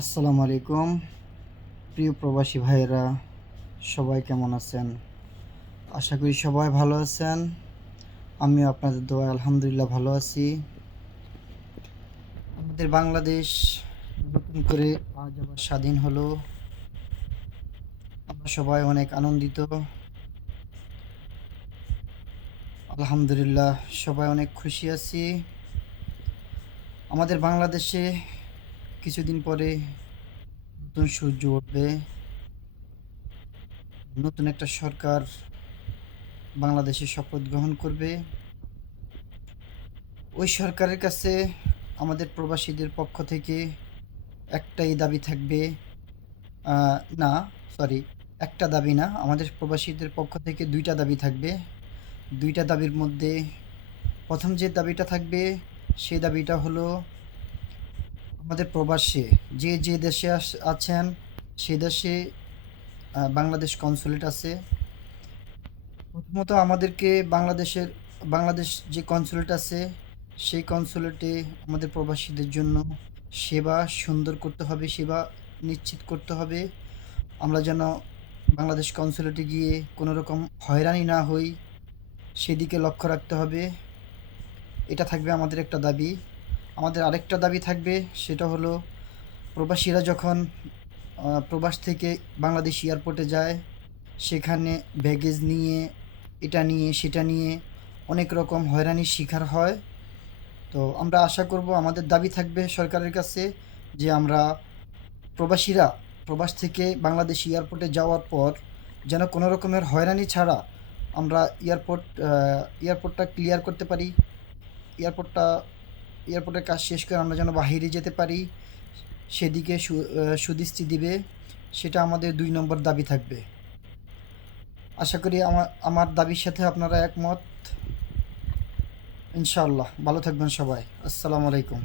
আসসালামু আলাইকুম। প্রিয় প্রবাসী ভাইয়েরা, সবাই কেমন আছেন? আশা করি সবাই ভালো আছেন। আমিও আপনাদের দোয়া আলহামদুলিল্লাহ ভালো আছি। আমাদের বাংলাদেশ নতুন করে আজ আবার স্বাধীন হলো। আমরা সবাই অনেক আনন্দিত। আলহামদুলিল্লাহ, সবাই অনেক খুশি আছি। আমাদের বাংলাদেশে কিছুদিন পরে নতুন সূর্য উঠবে। নতুন একটা সরকার বাংলাদেশে শপথ গ্রহণ করবে। ওই সরকারের কাছে আমাদের প্রবাসীদের পক্ষ থেকে একটাই দাবি থাকবে না সরি একটা দাবি না, আমাদের প্রবাসীদের পক্ষ থেকে দুইটা দাবি থাকবে। দুইটা দাবির মধ্যে প্রথম যে দাবিটা থাকবে সেই দাবিটা হলো আমাদের প্রবাসী, যে যে দেশে আছেন, সে দেশে বাংলাদেশ কনসুলেট আছে। প্রথমত আমাদেরকে বাংলাদেশের, বাংলাদেশ যে কনসুলেট আছে, সেই কনসুলেটে আমাদের প্রবাসীদের জন্য সেবা সুন্দর করতে হবে, সেবা নিশ্চিত করতে হবে। আমরা যেন বাংলাদেশ কনসুলেটে গিয়ে কোনো রকম হয়রানি না হই, সেদিকে লক্ষ্য রাখতে হবে। এটা থাকবে আমাদের একটা দাবি। আমাদের আরেকটা দাবি থাকবে, সেটা হলো প্রবাসীরা যখন প্রবাস থেকে বাংলাদেশ এয়ারপোর্টে যায়, সেখানে ব্যাগেজ নিয়ে, এটা নিয়ে, সেটা নিয়ে অনেক রকম হয়রানির শিকার হয়। তো আমরা আশা করব, আমাদের দাবি থাকবে সরকারের কাছে যে আমরা প্রবাসীরা, প্রবাস থেকে বাংলাদেশ এয়ারপোর্টে যাওয়ার পর যেন কোনো রকমের হয়রানি ছাড়া আমরা এয়ারপোর্ট এয়ারপোর্টটা ক্লিয়ার করতে পারি। এয়ারপোর্টটা এয়ারপোর্টের কাজ শেষ করে আমরা যেন বাহিরে যেতে পারি, সেদিকে সুদৃষ্টি দিবে, সেটা আমাদের দুই নম্বর দাবি থাকবে। আশা করি আমার আমার দাবির সাথে আপনারা একমত। ইনশাআল্লাহ, ভালো থাকবেন সবাই। আসসালামু আলাইকুম।